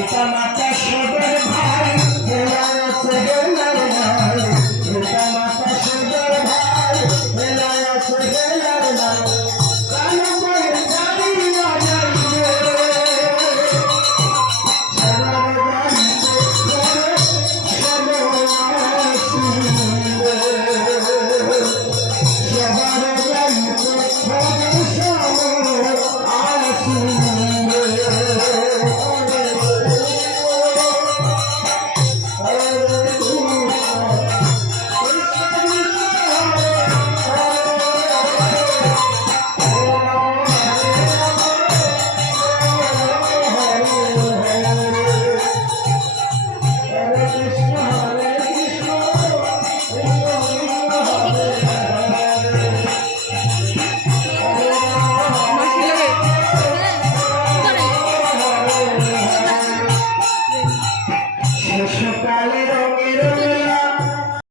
পিতা মাতা সদর ভাই হেলায়ছে হেলার নাই পিতা মাতা সদর ভাই হেলায়ছে হেলার নাই কান বই জানি না যাইবে সারা গাইতে করে সবাই আসিবে সবার গাইতে করে সবাই আসিবে সকালে রঙে রঙে